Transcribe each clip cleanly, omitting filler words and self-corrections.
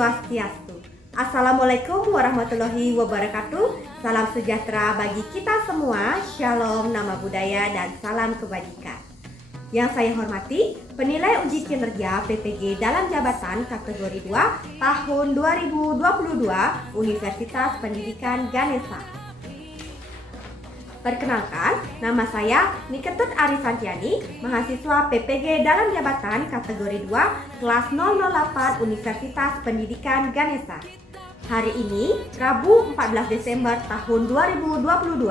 Swastiastu. Assalamualaikum warahmatullahi wabarakatuh. Salam sejahtera bagi kita semua. Shalom, nama budaya, dan salam kebajikan. Yang saya hormati, penilai uji kinerja PPG dalam jabatan kategori 2 tahun 2022 Universitas Pendidikan Ganesha. Perkenalkan, nama saya Niketut Arifantiani, mahasiswa PPG dalam jabatan kategori 2 kelas 008 Universitas Pendidikan Ganesha. Hari ini, Rabu 14 Desember tahun 2022,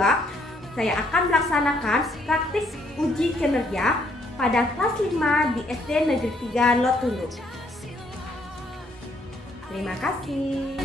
saya akan melaksanakan praktik uji kinerja pada kelas 5 di SD Negeri 3 Lotunduk. Terima kasih.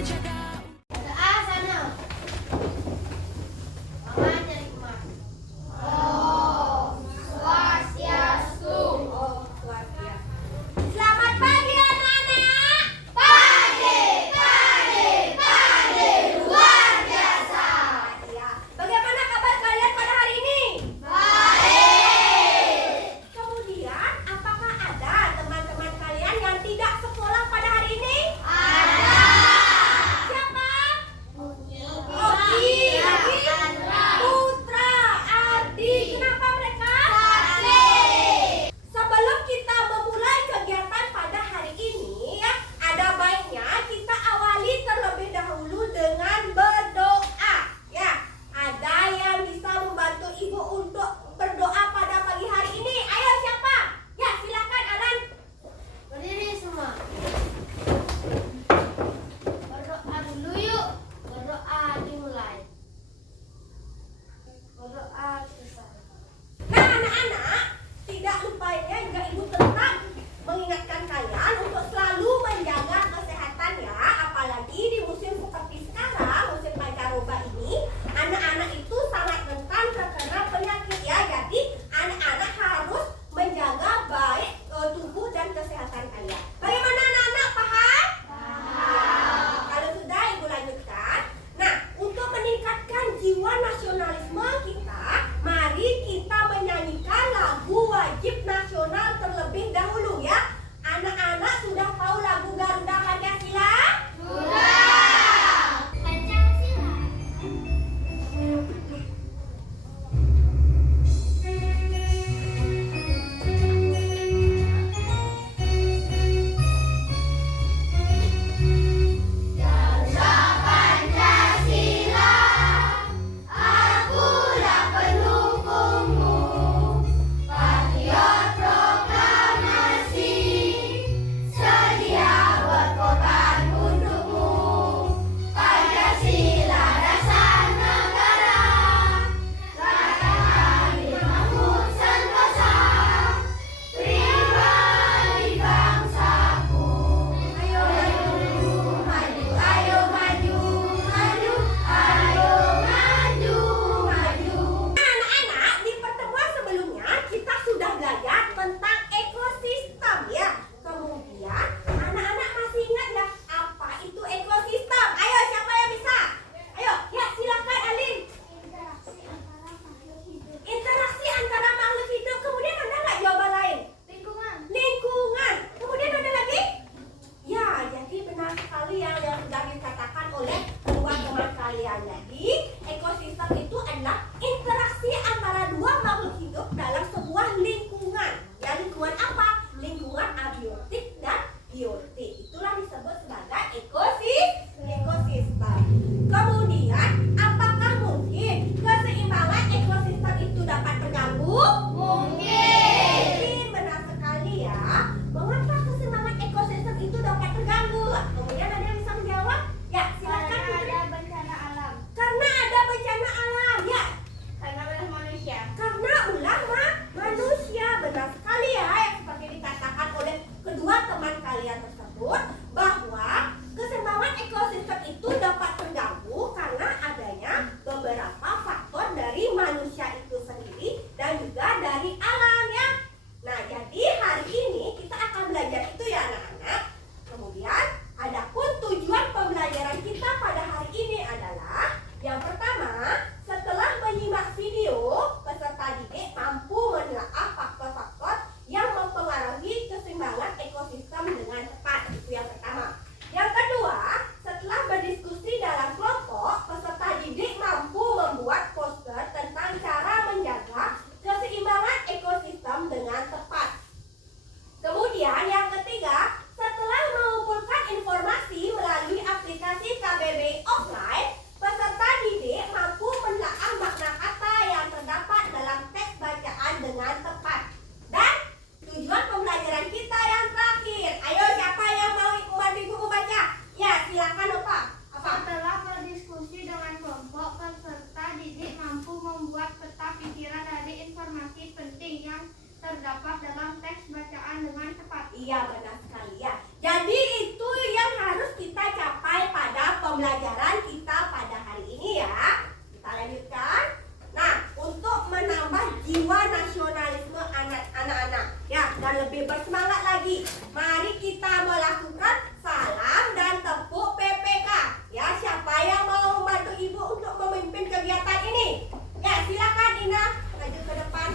pembelajaran kita pada hari ini ya. Kita lanjutkan. Nah, untuk menambah jiwa nasionalisme anak-anak ya, dan lebih bersemangat lagi, mari kita melakukan salam dan tepuk PPK. Ya, siapa yang mau membantu Ibu untuk memimpin kegiatan ini? Ya, silakan Ina, maju ke depan.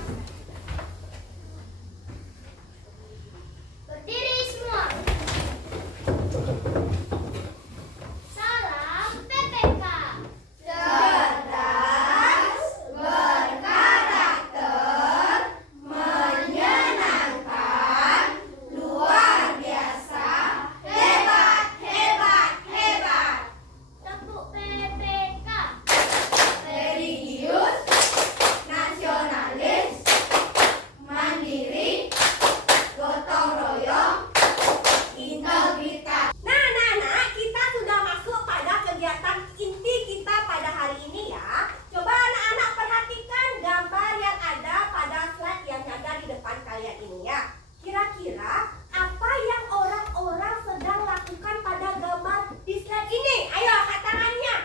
Berdiri semua. Salam PPK. Cerdas, berkarakter, menyenangkan, luar biasa, hebat, hebat, hebat. Tepuk PPK. Religius, nasionalis, mandiri, gotong royong, integritas. Nah, kita sudah masuk pada kegiatan inti kita pada hari ini ya. Coba anak-anak perhatikan gambar yang ada pada slide yang ada di depan kalian ini ya. Kira-kira apa yang orang-orang sedang lakukan pada gambar di slide ini? Ayo, angkat tangannya.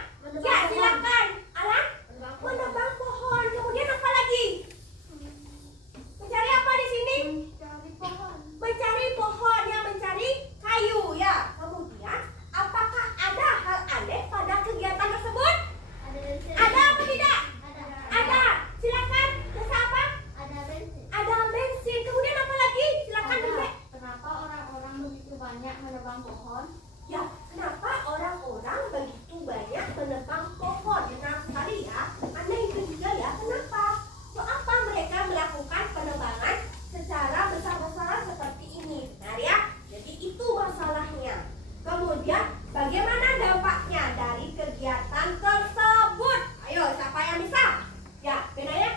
Ya, silakan. Alan? Menebang pohon. Kemudian apa lagi? Mencari apa di sini? Mencari pohon. Mencari pohon, yang mencari kayu ya. Kemudian, apakah ada hal aneh pada kegiatan tersebut? Ada apa tidak? Ada. Silakan. Desa apa? Ada bensin. Ada bensin. Kemudian apa lagi? Silakan Dek. Kenapa orang-orang begitu banyak menebang pohon? Ya, kenapa orang-orang begitu banyak menebang pohon? Benar sekali ya. Aneh itu juga ya. Kenapa? Untuk apa mereka melakukan penebangan secara besar-besaran seperti ini? Benar ya? Jadi itu masalahnya. Kemudian bagaimana dampaknya dari kegiatan tersebut? Ayo, siapa yang bisa? Ya, benar ya?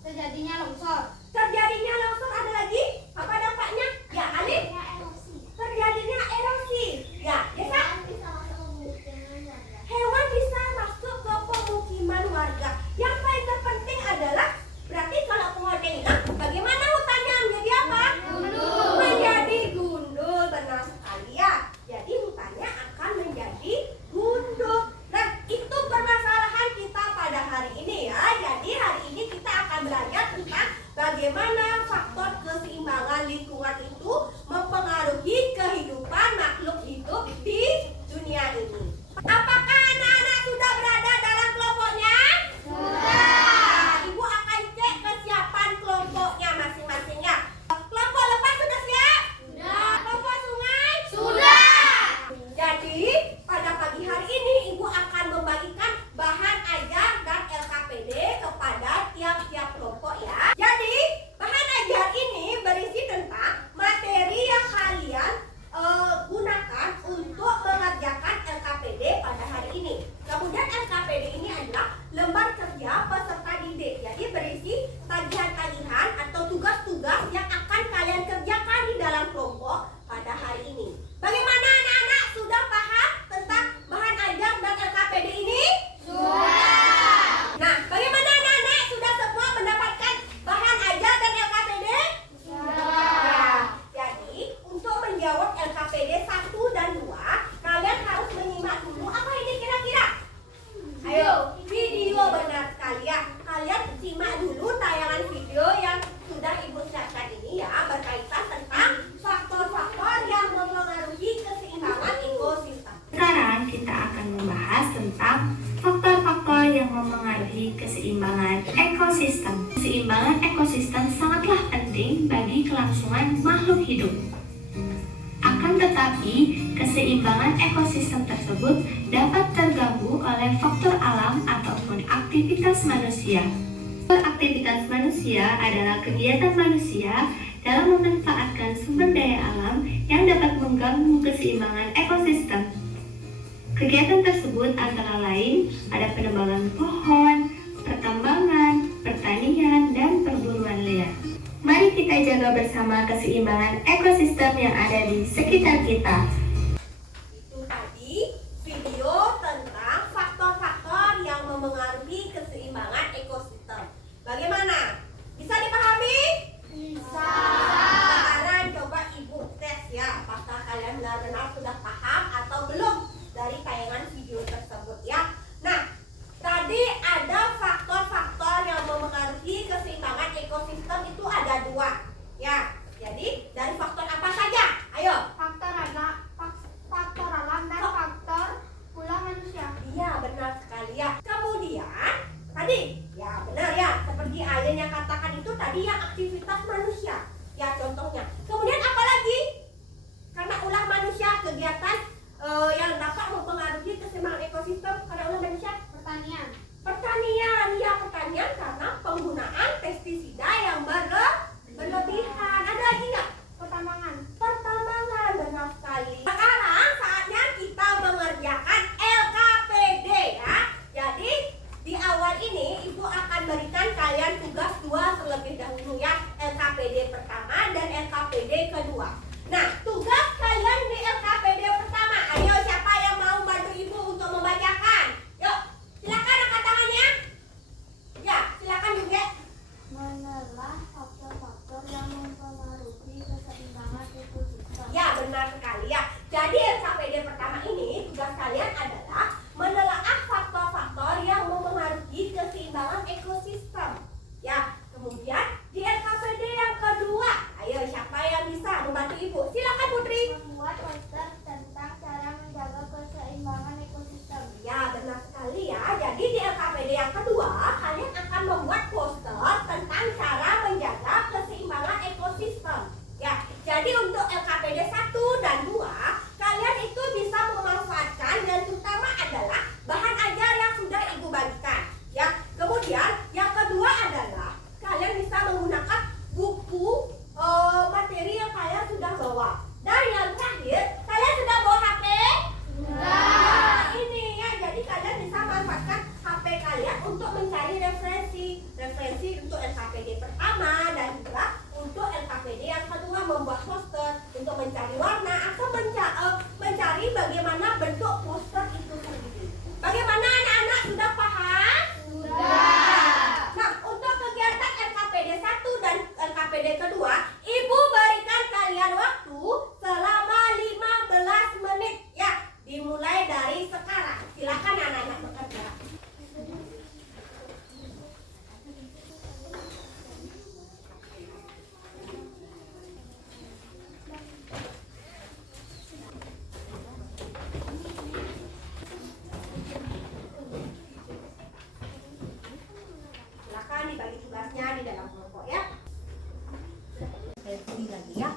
Terjadinya longsor. Terjadinya longsor, ada lagi? Apa dampaknya? Ya, Alif? Erosi. Terjadinya erosi. Ya, Desa? Bisa masuk pemukiman warga. Hewan bisa masuk ke pemukiman warga. Yang paling terpenting adalah, berarti kalau pohonnya hilang, bagaimana hutannya menjadi apa? Gundul. Menjadi gundul, benar sekali ya. Jadi hutannya akan menjadi gundul. Nah, itu permasalahan kita pada hari ini ya. Jadi hari ini kita akan belajar tentang bagaimana faktor keseimbangan lingkungan itu mempengaruhi kehidupan makhluk hidup di dunia ini. Apakah anak-anak sudah berada dalam kelompoknya? Sudah. Ibu akan cek kesiapan kelompoknya masing-masing ya. Kelompok lepas sudah siap? Sudah. Kelompok sungai? Sudah. Jadi pada pagi hari ini Ibu akan membagikan bahan ajar dan LKPD kepada tiap-tiap kelompok ya. Jadi bahan ajar ini berisi tentang materi yang kalian gunakan untuk mengerjakan LKPD pada hari ini. Kemudian LKPD ini adalah lembar kerja peserta didik. Jadi berisi tagihan-tagihan atau tugas-tugas yang akan kalian kerjakan di dalam kelompok pada hari ini. Bagaimana anak-anak, sudah paham tentang bahan ajar dan LKPD ini? Sudah. Nah, bagaimana anak-anak, sudah semua mendapatkan bahan ajar dan LKPD? Sudah. Jadi, untuk menjawab LKPD 1 dan 2, kalian harus menyimak dulu apa ini kira-kira? Ayo, video, benar sekali ya. Kalian simak dulu tayangan video yang sudah Ibu siapkan ini ya, berkaitan tentang faktor-faktor yang mempengaruhi keseimbangan ekosistem. Sekarang kita akan membahas tentang faktor-faktor yang mempengaruhi keseimbangan ekosistem. Keseimbangan ekosistem sangatlah penting bagi kelangsungan makhluk hidup. Akan tetapi, keseimbangan ekosistem tersebut dapat terganggu oleh faktor alam ataupun aktivitas manusia. Aktivitas manusia adalah kegiatan manusia dalam memanfaatkan sumber daya alam yang dapat mengganggu keseimbangan ekosistem. Kegiatan tersebut antara lain ada penebangan pohon, pertambangan, pertanian, dan perburuan liar. Mari kita jaga bersama keseimbangan ekosistem yang ada di sekitar kita. Itu tadi video tentang faktor-faktor yang mempengaruhi keseimbangan ekosistem. Bagaimana? Bisa dipahami? Bisa. Sekarang coba Ibu tes ya, apakah kalian benar-benar sudah paham atau belum dari tayangan dengan video tersebut ya. Nah, tadi ada faktor-faktor yang memengaruhi keseimbangan ekosistem itu ada 2 ya. Jadi dari faktor apa saja? Ayo. Faktor alam dan faktor pula manusia. Iya, benar sekali ya. Kemudian tadi ya benar ya, seperti Alien yang katakan itu tadi yang aktivitas manusia ya contohnya. Kemudian apa lagi? Karena ulah manusia kegiatan yang dapat mempengaruhi keseimbangan ekosistem karena ulah manusia. Pertanian. Pertanian ya, pertanian karena penggunaan pestisida yang berlebihan. Ada lagi nggak? Pertambangan. Pertambangan, benar sekali. Sekarang saatnya kita mengerjakan LKPD ya. Jadi di awal ini Ibu akan berikan kalian tugas 2 terlebih dahulu ya. LKPD pertama dan LKPD kedua. Nah, tugas kalian di LKPD pertama. Ayo, siapa yang mau bantu Ibu untuk membacakan? Yuk, silakan angkat tangannya. Ya, silakan juga. Menelah faktor-faktor yang mempengaruhi keseimbangan ekosistem. Ya, benar sekali ya. Jadi LKPD pertama ini tugas kalian adalah menelaah faktor-faktor yang mempengaruhi keseimbangan ekosistem. Ya, kemudian di LKPD yang kedua, ayo siapa yang bisa membantu Ibu? Silakan Putri. Membuat poster tentang cara menjaga keseimbangan ekosistem. Ya, benar sekali ya. Jadi di LKPD yang kedua, kalian akan membuat poster tentang cara menjaga keseimbangan ekosistem. Ya, jadi untuk LKPD 1 dan 2, kalian itu bisa memanfaatkan yang terutama adalah bahan ajar yang sudah Ibu bagikan. Ya, kemudian yang kedua adalah kalian bisa menggunakan buku materi yang kalian sudah bawa. Dan yang terakhir, kalian sudah bawa HP? Nah, ini ya, jadi kalian bisa manfaatkan HP kalian untuk mencari referensi untuk LKPD pertama dan juga untuk LKPD yang kedua, membuat poster untuk mencari warna atau mencari bagaimana bentuk poster itu sendiri. Bagaimana anak-anak, sudah paham? Sudah. Nah, untuk kegiatan LKPD 1 dan LKPD kedua, Ibu berikan kalian waktu selama 15 menit ya, dimulai dari sekarang. Silakan anak-anak bekerja. Silakan dibagi tugasnya di dalam kelompok ya. Revisi lagi ya.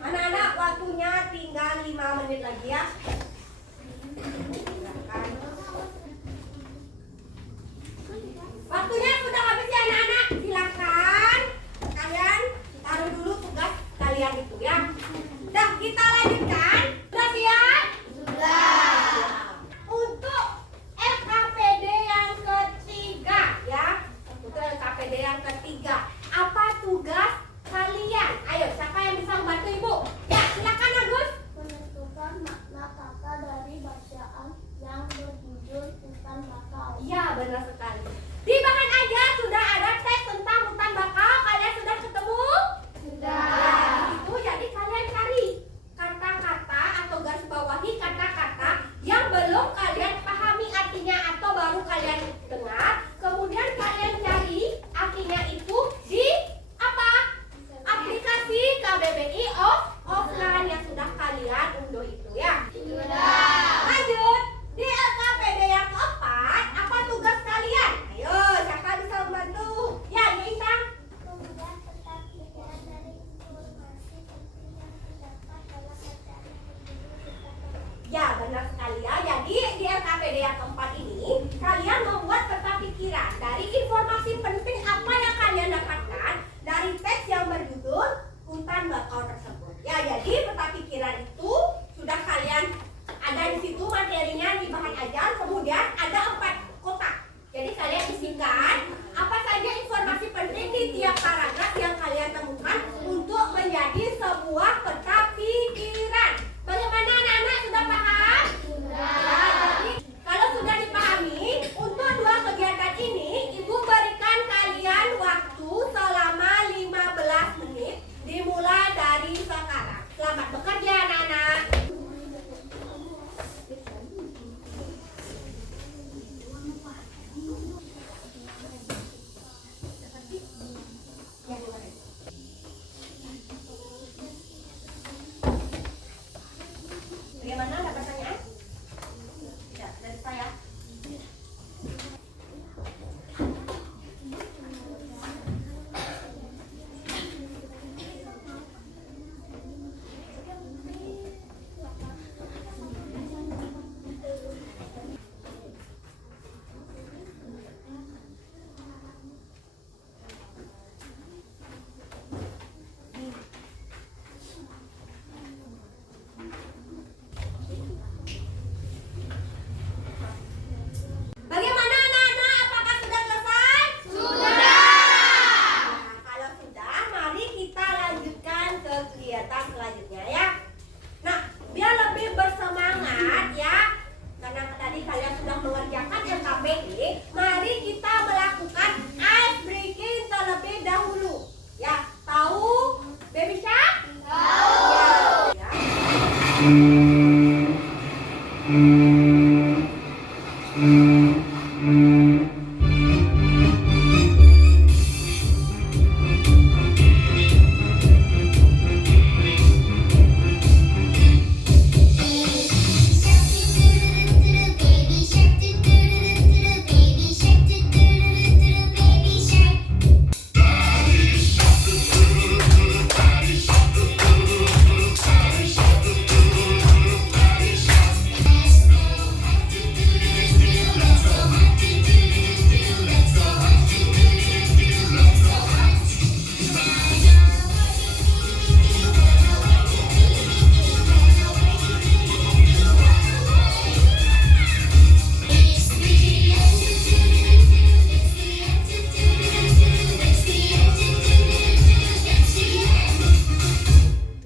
Anak-anak, waktunya tinggal 5 menit lagi ya. Silakan. Waktunya sudah habis ya anak-anak. Silakan kalian taruh dulu tugas kalian itu ya. Dah, kita lanjutkan. Sudah siap? Sudah. Untuk LKPD yang ketiga ya. Untuk LKPD yang ketiga, apa tugas kalian? Ayo, siapa yang bisa membantu Ibu? Ya, silakan Agus. Menentukan makna kata dari bacaan yang berjudul hutan bakau. Iya, benar sekali. Di bahan aja sudah ada teks tentang hutan bakau. Kalian sudah ketemu? Sudah. Ya, di situ jadi kalian cari kata-kata atau garis bawahi kata-kata yang belum kalian pahami artinya atau baru kalian dengar. Kemudian kalian cari artinya itu di apa? Aplikasi KBBI offline yang sudah kalian unduh itu ya. Sudah. Lanjut. Di LKPD yang keempat, apa tugas kalian?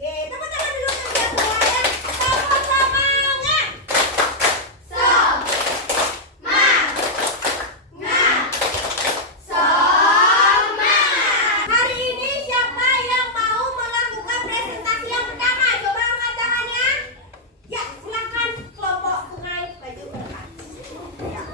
Teman-teman dulu kerja semuanya. Sama-sama semangat. Hari ini siapa yang mau melakukan presentasi yang pertama? Coba angkat tangannya. Ya, silakan kelompok Sungai maju ke depan. Ya.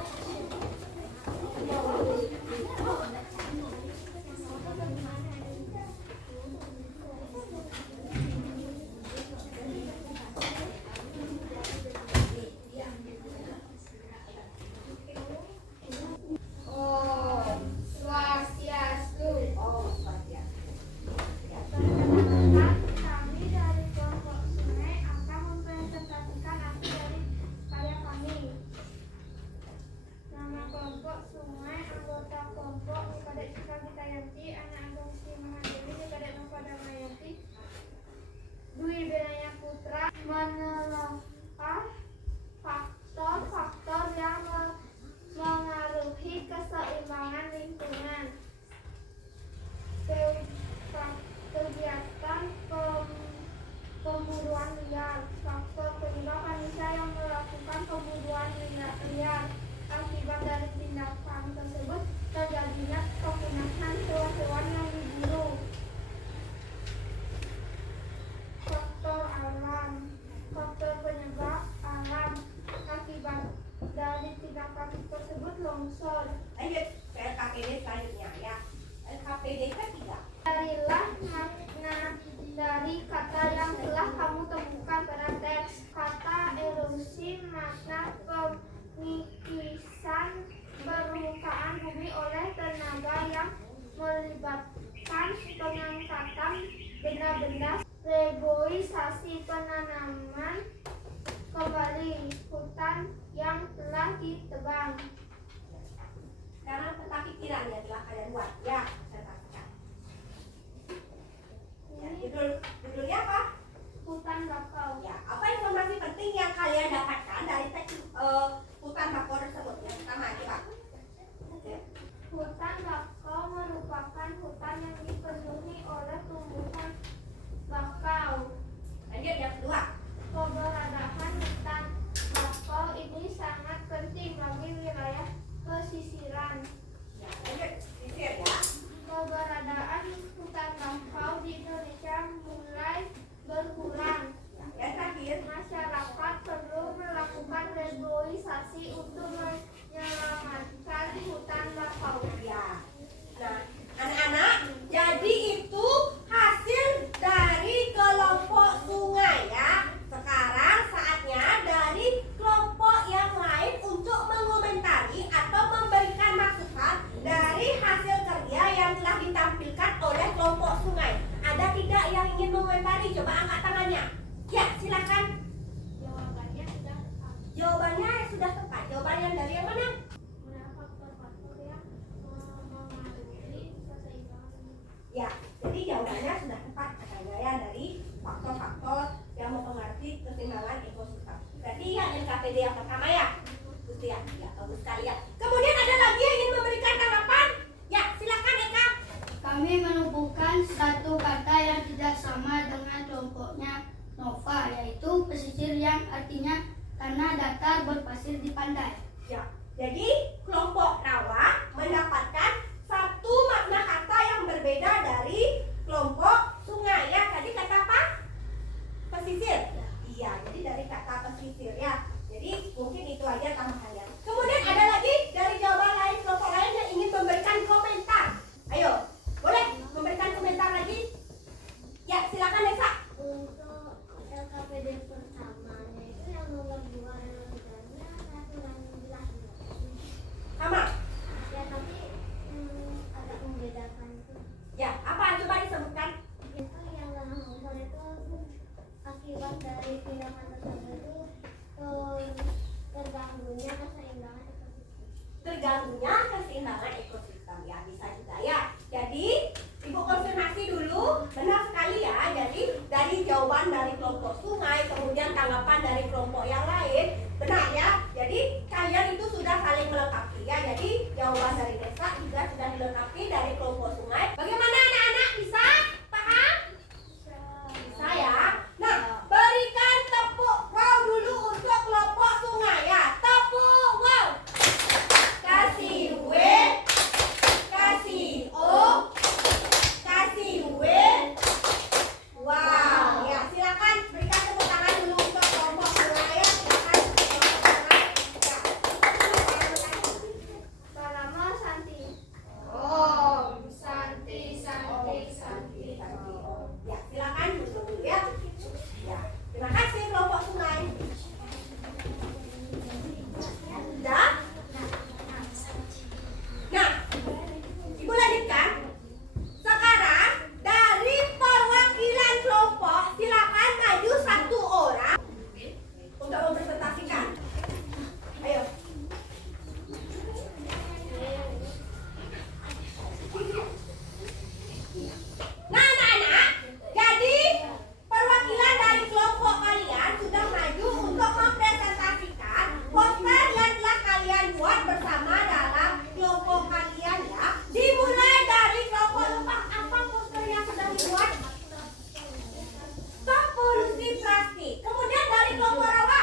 Kami dari kelompok Sungai akan mempresentasikan hasil dari karya kami. Nama kelompok Sungai, anggota kelompok Kadek Cika Gitayanti, anak Agung Sri Mahandiri, Kadek Nova Damayanti, Dwi Benaya Putra, menelaah faktor-faktor yang mengaruhi keseimbangan lingkungan. Kegiatan pemburuan liar, faktor penyebab manusia yang melakukan pemburuan liar. Akibat dari tindakan tersebut terjadinya pemunahan hewan-hewan yang diburu. Faktor alam, faktor penyebab alam. Akibat dari tindakan tersebut longsor. Lanjut ke LKPD selanjutnya ya. LKPD ketiga. Carilah makna dari kata yang telah kamu temukan pada teks. Kata erosi makna pengikisan permukaan bumi oleh tenaga yang melibatkan pengangkatan benda-benda. Reboisasi penanaman kembali hutan yang telah ditebang. Sekarang peta pikiran ya telah kalian buat. Ya, saya katakan. Ya, judulnya apa? Hutan bakau. Ya, apa informasi penting yang kalian dapatkan dari teks hutan bakau tersebut? Yang pertama, coba. Oke. Hutan bakau merupakan hutan yang dipenuhi oleh tumbuhan bakau. Lanjut yang kedua. Keberadaan hutan bakau ini sangat penting bagi wilayah pesisiran. Ya, lanjut sisir ya. Keberadaan hutan bakau di Indonesia mulai berkurang. Yang terakhir. Masyarakat perlu melakukan reboisasi untuk menyelamatkan hutan bakau. Ya. Nah, anak-anak, jadi itu hasil dari kelompok sungai ya. Sekarang saatnya dari kelompok yang lain untuk mengomentari atau memberikan masukan dari hasil kerja yang telah ditampilkan oleh kelompok sungai. Ada tidak yang ingin mengomentari? Coba angkat tangannya. Ya, silakan. Jawabannya sudah tepat. Jawabannya sudah tepat. Jawabannya dari yang mana? Faktor-faktor yang mengaruhi keseimbangan. Ya, jadi jawabannya sudah tepat katanya ya, dari faktor-faktor yang mempengaruhi keseimbangan ekosistem. Berarti ya NKPD yang pertama ya. Gitu ya. Ya, bagus sekali ya. Kemudian ada lagi yang ingin memberikan tanggapan? Ya, silakan Eka. Kami menemukan satu kata yang tidak sama dengan kelompoknya Nova, yaitu pesisir, yang artinya tanah datar berpasir di pantai. Ya. Jadi kelompok rawa mendapatkan satu makna kata yang berbeda dari kelompok sungai ya. Tadi kata apa? Pesisir. Iya, jadi terganggunya keseimbangan ekosistem. Ya, bisa juga ya. Jadi, Ibu konfirmasi dulu, benar sekali ya. Jadi, dari jawaban dari kelompok sungai, kemudian tanggapan dari kelompok yang lain, benar ya. Jadi, kalian itu sudah saling melengkapi ya. Jadi, jawaban dari desa juga sudah dilengkapi dari kelompok sungai. Bagaimana anak-anak? Bisa? Paham? Bisa ya. Nah, berikan tepuk wow dulu untuk kelompok sungai ya. Tepuk wow. Kasih W, kasih O, kasih W. Wow. Ya, silakan berikan tepuk tangan dulu untuk kelompok sungai ya. Silakan kelompok sungai. Ya. Salama Santi. Oh, Santi, Santi, Santi. Ya, silakan duduk dulu ya. Ya. Terima kasih kelompok sungai. Sudah? Nah, Ibu lanjutkan. Sekarang dari perwakilan kelompok silakan maju satu orang untuk mempresentasikan. Ayo. Nah, anak-anak, jadi perwakilan dari kelompok kalian sudah maju untuk mempresentasikan poster yang telah kalian buat bersama dalam kelompok kalian ya. Dimulai dari kelompok Lepang. Apa poster yang sedang dibuat? Stop polusi plastik. Kemudian dari kelompok Rawa.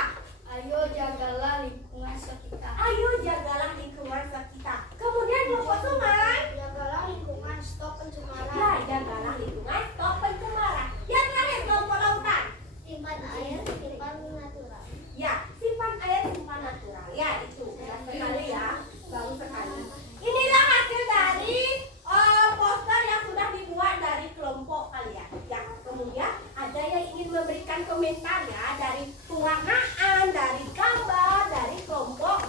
Ayo jagalah lingkungan sekitar. Ayo jagalah lingkungan sekitar. Kemudian kelompok Sungai. Jagalah lingkungan, stop pencemaran. Ya, jagalah lingkungan, stop pencemaran. Yang terakhir kelompok Lautan. Simpan air, simpan natural. Ya, simpan air, simpan natural. Ya, itu benar sekali ya. Bagus sekali. Inilah hasil dari poster yang sudah dibuat dari kelompok kalian. Ya, kemudian ada yang ingin memberikan komentar ya dari pewarnaan, dari gambar, dari kelompok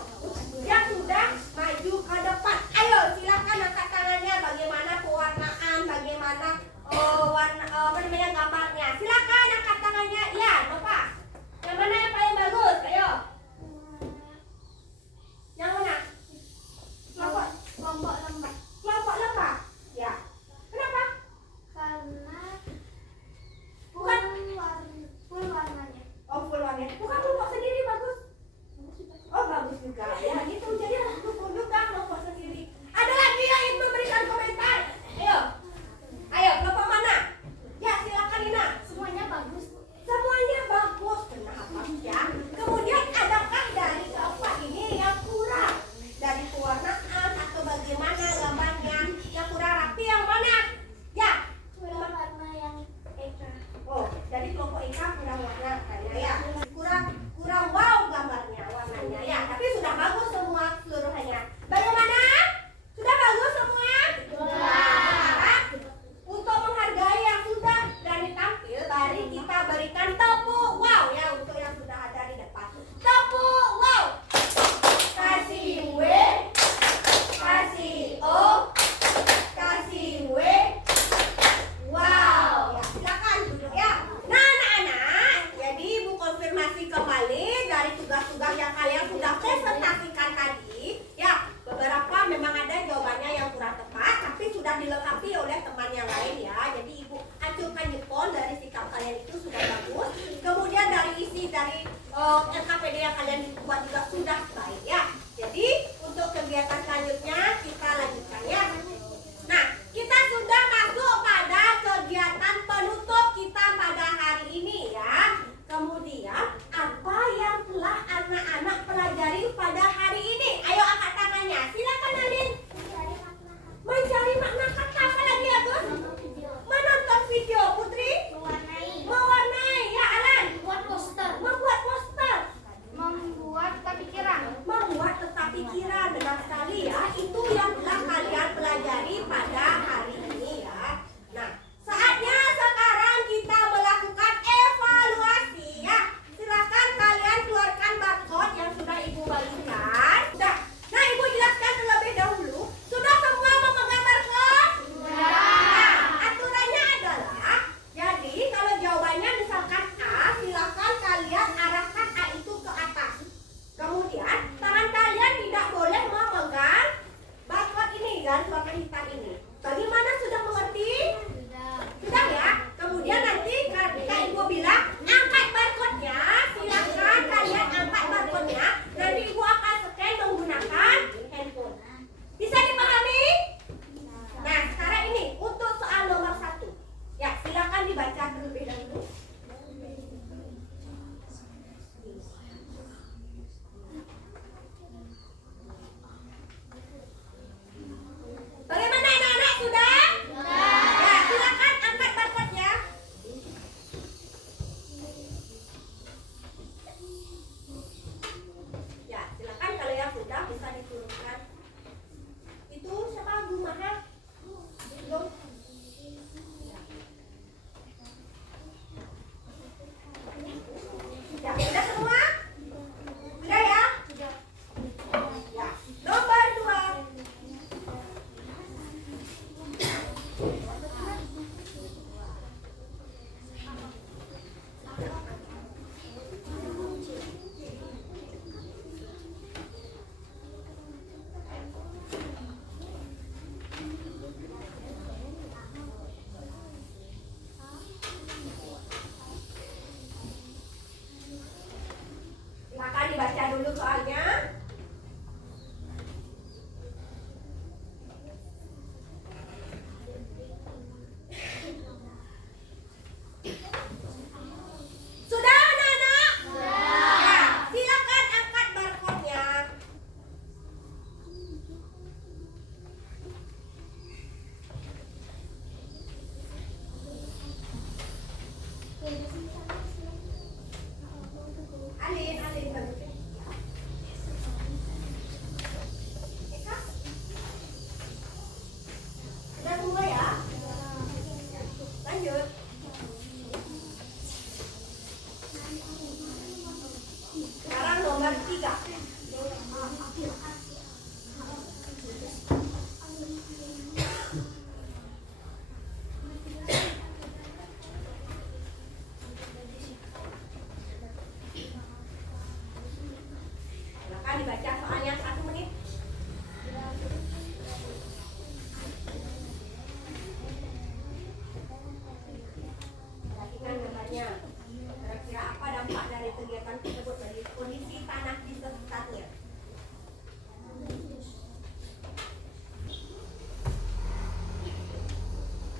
yang sudah maju ke depan. Ayo, silakan angkat tangannya. Bagaimana pewarnaan, bagaimana gambarnya. Silakan angkat tangannya. Ya, Nova. Yang mana yang paling bagus? Ayo. Yang mana? Kelompok lembah. Kelompok lembah. Ya. Kenapa? Karena Bukan. full warnanya. Oh, full warna. Bukan kelompok sendiri bagus. Oh, bagus juga. Ya, gitu. Jadi dukung juga kelompok sendiri. Ada lagi yang ingin memberikan komentar? Ayo. Ayo, kelompok mana? Ya, silakan Ina. Semuanya bagus. Semuanya bagus. Kenapa ya? Kemudian adakah dari kelompok ini yang kurang? Dari pewarnaan atau bagaimana gambarnya yang kurang rapi yang mana? Ya. Kurang warna yang Eka. Oh, jadi kelompok Ika kurang warna kayaknya ya. Kurang wow gambarnya, warnanya ya. Tapi sudah bagus semua seluruhnya. Bagaimana? Sudah bagus semua? Sudah. Untuk menghargai yang sudah berani tampil, mari kita berikan tepuk wow ya untuk yang sudah ada di depan. Tepuk wow. Kasih W, kasih O, kasih W. Wow, ya, silakan duduk ya. Nah, anak-anak, jadi Ibu konfirmasi kembali dari tugas-tugas yang kalian sudah presentasikan tadi. Ya, beberapa memang ada jawabannya yang kurang tepat, tapi sudah dilengkapi oleh teman yang lain ya. Jadi Ibu acungkan jempol dari sikap kalian itu sudah bagus. Kemudian dari isi dari LKPD yang kalian buat juga sudah baik ya. Jadi untuk kegiatan selanjutnya kita lanjutkan ya. Nah, kita sudah masuk pada kegiatan penutup kita pada hari ini ya. Kemudian apa yang telah anak-anak pelajari pada hari ini? Ayo angkat tangannya. Silakan Alin. Mencari makna kata. Apa lagi Agus? Menonton video. Putri? Mewarnai. Ya Alan. Buat poster. Membuat poster. Membuat kepikiran. Membuat teta pikiran. Benar sekali ya. Itu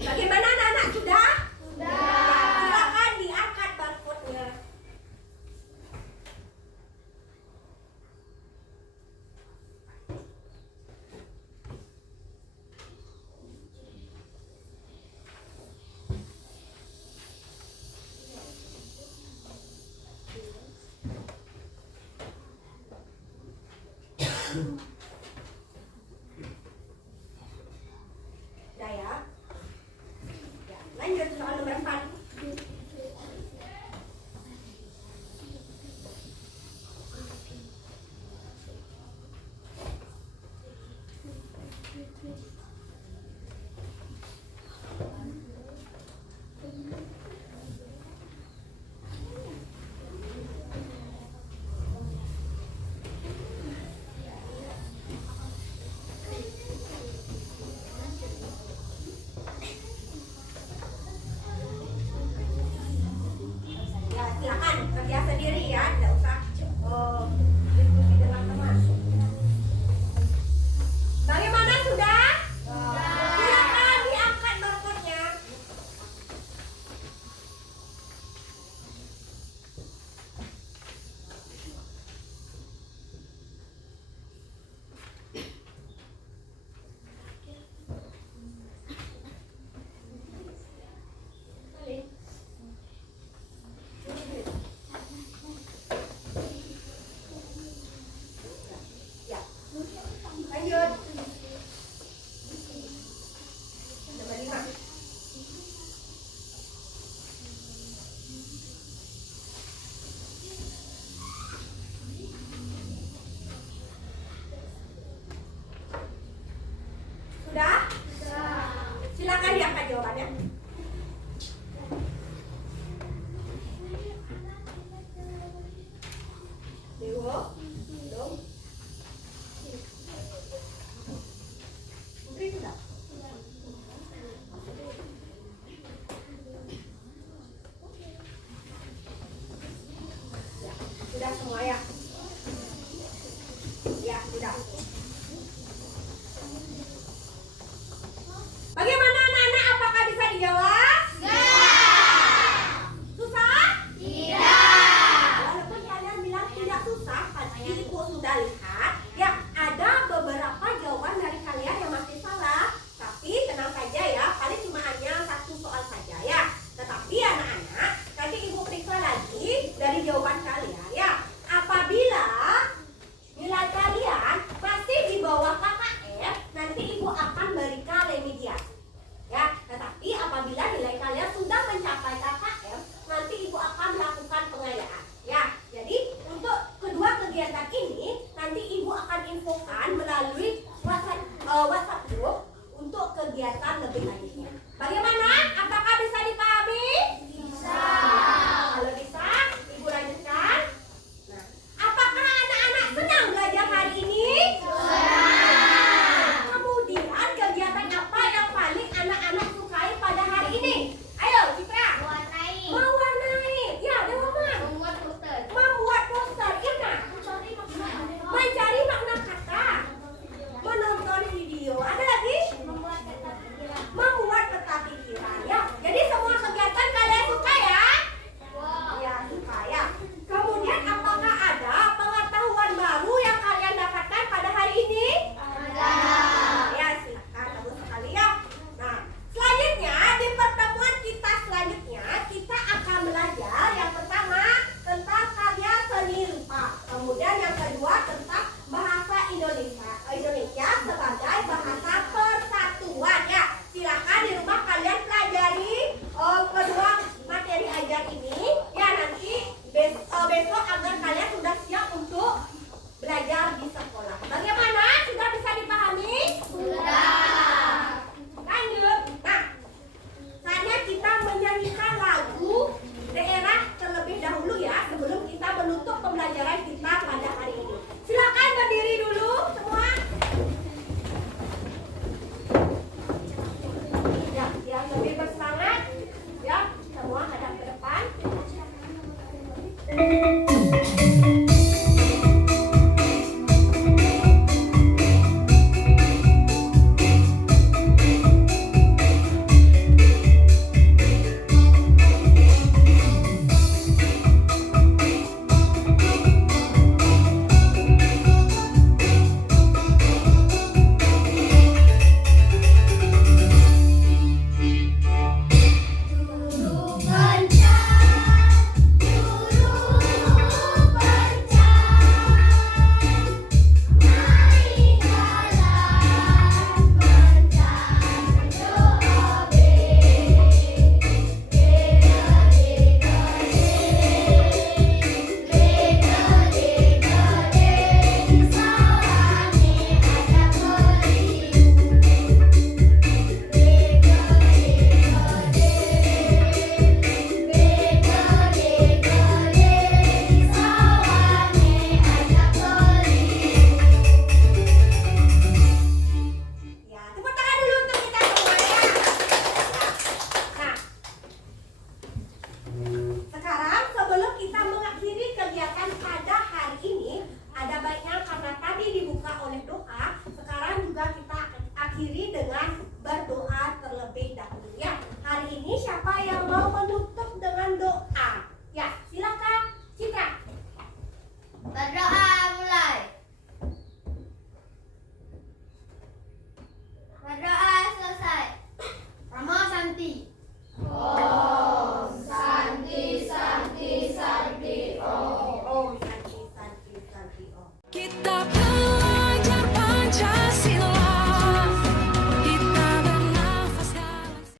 Bagaimana anak-anak, sudah? Sudah. Silakan diangkat barcode-nya. Udah ya? Ya, lanjut soal nomor 4. Ya, silakan kerja sendiri ya, tidak usah diskusi dengan teman. Bagaimana, sudah? Silakan diangkat barcode-nya. Ya, lanjut. Nomor 5. Sudah? Silakan diangkat jawabannya. Dewo, dong. Putri sudah? Ya, sudah semua ya? Ya, sudah. Bagaimana anak-anak? Apakah bisa dijawab? Susah? Walaupun kalian bilang tidak susah, pasti ibu sudah lihat ya ada beberapa jawaban dari kalian yang masih salah. Tapi tenang saja ya, paling cuma hanya satu soal saja ya. Tetapi anak-anak, nanti ibu periksa lagi dari jawaban kalian ya. Apabila nilai kalian masih di bawah KKF, nanti ibu akan